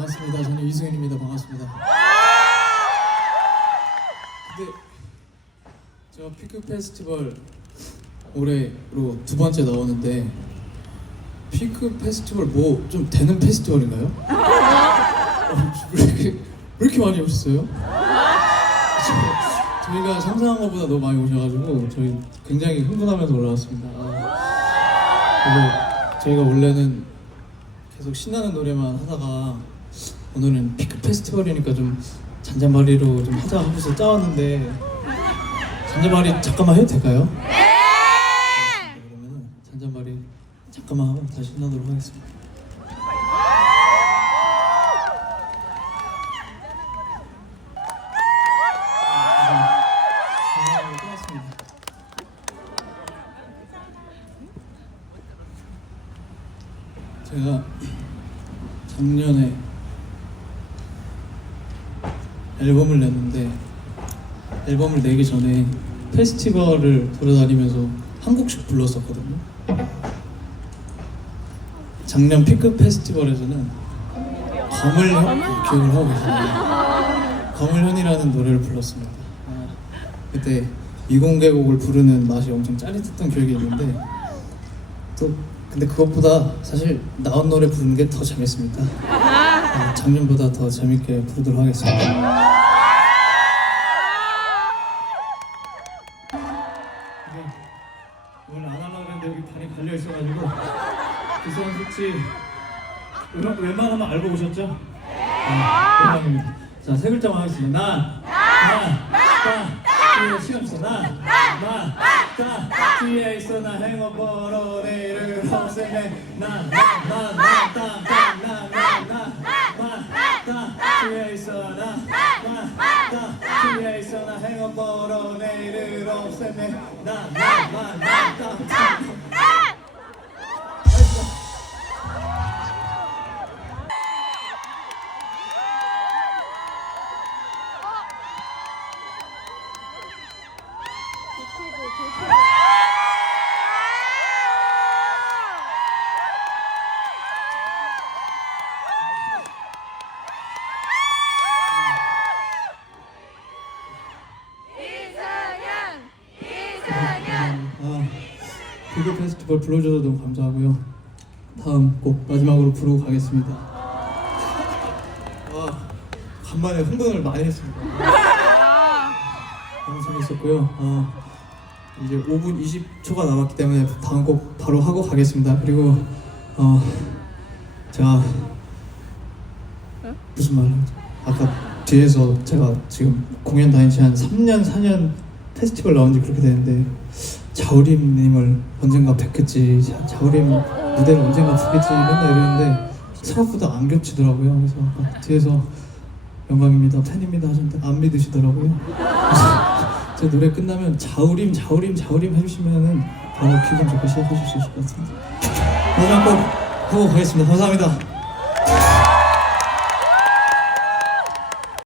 반갑습니다. 저는 이승현입니다. 반갑습니다. 근데 저 피크 페스티벌 올해로 두 번째 나오는데 피크 페스티벌 뭐 좀 되는 페스티벌인가요? 어, 왜, 이렇게, 왜 이렇게 많이 오셨어요? 저, 저희가 상상한 것보다 너무 많이 오셔가지고 저희 굉장히 흥분하면서 올라왔습니다. 그리고 저희가 원래는 계속 신나는 노래만 하다가 오늘은 피크 페스티벌이니까 좀 잔잔바리로 좀 하자 하면서 짜왔는데 잔잔바리 잠깐만 해도 될까요? 네! 그러면 잔잔바리 잠깐만 하고 다시 신나도록 하겠습니다. 잔잔바리 끝났습니다. 제가 작년에 앨범을 냈는데 앨범을 내기 전에 페스티벌을 돌아다니면서 한 곡씩 불렀었거든요. 작년 피크 페스티벌에서는 검을현 기억을 하고 계시나요? 검을현이라는 노래를 불렀습니다. 아, 그때 이공개곡을 부르는 맛이 엄청 짜릿했던 기억이 있는데 또 근데 그것보다 사실 나온 노래 부르는 게 더 재밌습니다. 어, 작년보다 더 재밌게 부르도록 하겠습니다. 네, 오늘 안 하려고 했는데 여기 발이 갈려 있어가지고 숙지 웬- 웬만하면 알고 오셨죠? 네, 웬만합니다. 자, 세 글자만 하겠습니다. 나, 나, 따, 뒤에 시간 없어. 나, 나, 따, 뒤에 있어. 나 행어 버러 내일을 없애네. 나, 나, 나, 나, 나, 따, 뒤에 있어. 나, 나, 따, 뒤에 있어. 나 행어버러 내일을 없애네. 나, 나, 나, 나, 따, 따. 아, 비교 페스티벌 불러줘서 너무 감사하고요. 다음 곡 마지막으로 부르고 가겠습니다. 아, 간만에 흥분을 많이 했습니다. 너무 재밌었고요. 아, 이제 5분 20초가 남았기 때문에 다음 곡 바로 하고 가겠습니다. 그리고 어, 제가 무슨 하죠? 아까 뒤에서 제가 지금 공연 다닌 지 한 3년 4년 페스티벌 나온 지 그렇게 되는데 자우림님을 언젠가 뵙겠지 자, 자우림 무대를 언젠가 보겠지 맨날 이랬는데 생각보다 안 겹치더라고요. 그래서 뒤에서 영광입니다 팬입니다 하셨는데 안 믿으시더라고요. 제 노래 끝나면 자우림 자우림 자우림 해주시면은 바로 기분 좋게 시작하실 수 있을 것 같습니다. 마지막 곡 하고 가겠습니다. 감사합니다